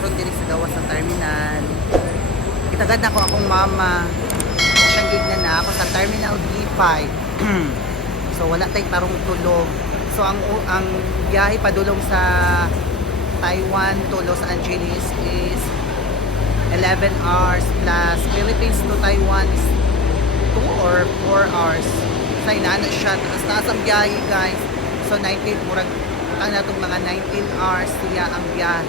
karon diri sa gawas sa terminal. Kitagad ako akong mama. Siyang gigna na ako sa Terminal B5. So wala tay tarong tulog. So ang biyahe padulong sa Taiwan to Los Angeles is 11 hours plus Philippines to Taiwan is 2 or 4 hours. Sa inaano siya. Taas ang biyahe guys. So 19, murag ang natong mga 19 hours siya ang biyahe.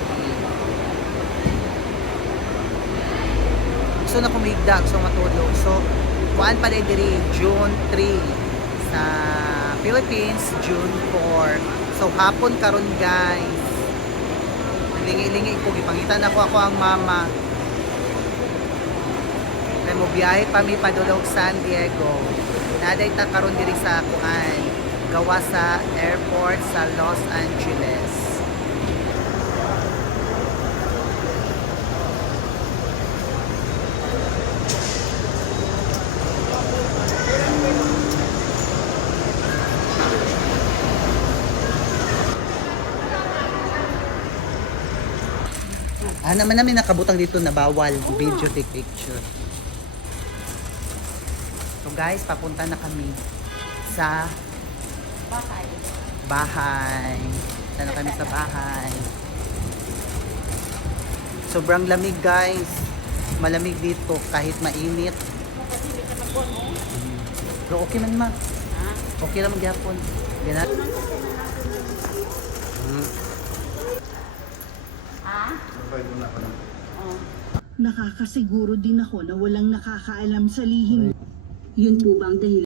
So na kumigdag, so matulog. So kuan pa diri June 3 sa Philippines, June 4. So hapon karon guys. Lingi-lingi ko gipangitan ako ang mama. Kay mo biyahe pa mi padulog San Diego. Naday ta karon diri sa kuan gawa sa airport sa Los Angeles. Naman namin nakabutang dito na bawal video take picture. So guys, papunta na kami sa bahay. Punta na kami sa bahay. Sobrang lamig guys. Malamig dito kahit mainit. Pero okay man ma. Okay lang magyapon. Ganun. Nakakasiguro din ako na walang nakakaalam sa lihim. Yun po bang dahilan?